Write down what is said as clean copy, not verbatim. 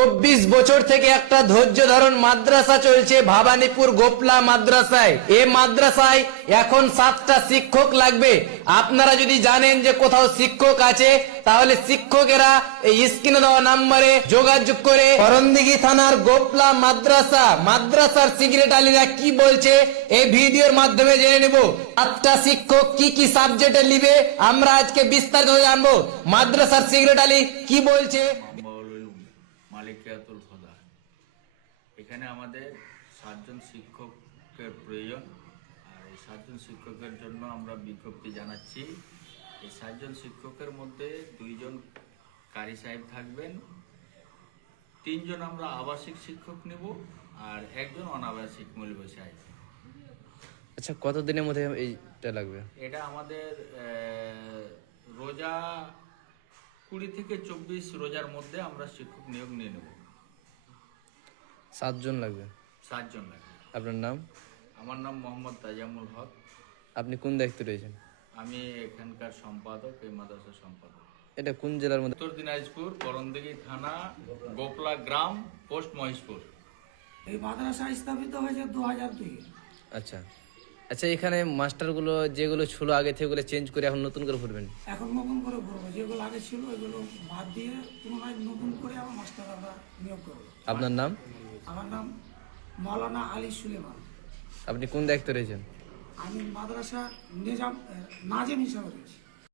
24 বছর থেকে একটা ধৈর্য ধারণ মাদ্রাসা চলছে ভবানীপুর গোপলা মাদ্রাসায়। এই মাদ্রাসায় এখন 7টা শিক্ষক লাগবে। আপনারা যদি জানেন যে কোথাও শিক্ষক আছে, তাহলে শিক্ষকেরা এই স্ক্রিনে দেওয়া নম্বরে যোগাযোগ করে করণদিঘি থানার গোপলা মাদ্রাসার সেক্রেটারিরা কি বলছে এই ভিডিওর মাধ্যমে জেনে নেব। 7টা শিক্ষক কি কি সাবজেক্টে নিবে আমরা আজকে বিস্তারিত জানবো। মাদ্রাসার সেক্রেটারি কি বলছে। মালিকিয়াতুল খোদা, এখানে আমাদের 7জন শিক্ষকের প্রয়োজন। আর এই 7জন শিক্ষকের জন্য আমরা বিজ্ঞপ্তি জানাচ্ছি। এই 7জন শিক্ষকের মধ্যে 2জন কারি সাহেব থাকবেন, 3জন আমরা আবাসিক শিক্ষক নেব, আর 1জন অনাবাসিক মৌলভী সাহেব। আচ্ছা, কতদিনের মধ্যে এইটা লাগবে? এটা আমাদের রোজা 20 থেকে 24 রোজার মধ্যে আমরা শিক্ষক নিয়োগ নিয়ে নেব। 7 জন লাগবে। 7 জন লাগবে। আপনার নাম? আমার নাম মোহাম্মদ তাজামুল হক। আপনি কোন দায়িত্বে রয়েছেন? আমি এখানকার সম্পাদক, এই মাদ্রাসার সম্পাদক। এটা কোন জেলার মধ্যে? উত্তর দিনাজপুর, করণদিঘি থানা, গোপলা গ্রাম, পোস্ট মহেশপুর। এই মাদ্রাসা স্থাপিত হয়েছে 2002। আচ্ছা আচ্ছা, এখানে মাস্টারগুলো যেগুলো ছিল আগে থেকে ওগুলো চেঞ্জ করে এখন নতুন করে ভরবেন? এখন নতুন করে করবো, যেগুলো আগে ছিল এগুলো বাদ দিয়ে পুনরায় নতুন করে আমার মাস্টার আমরা নিয়োগ করবো। আপনার নাম? আমার নাম মৌলানা আলী সুলেমান। আপনি কোন দায়িত্বে রয়েছেন? আমি মাদ্রাসা নাজিম হিসাবে রয়েছি।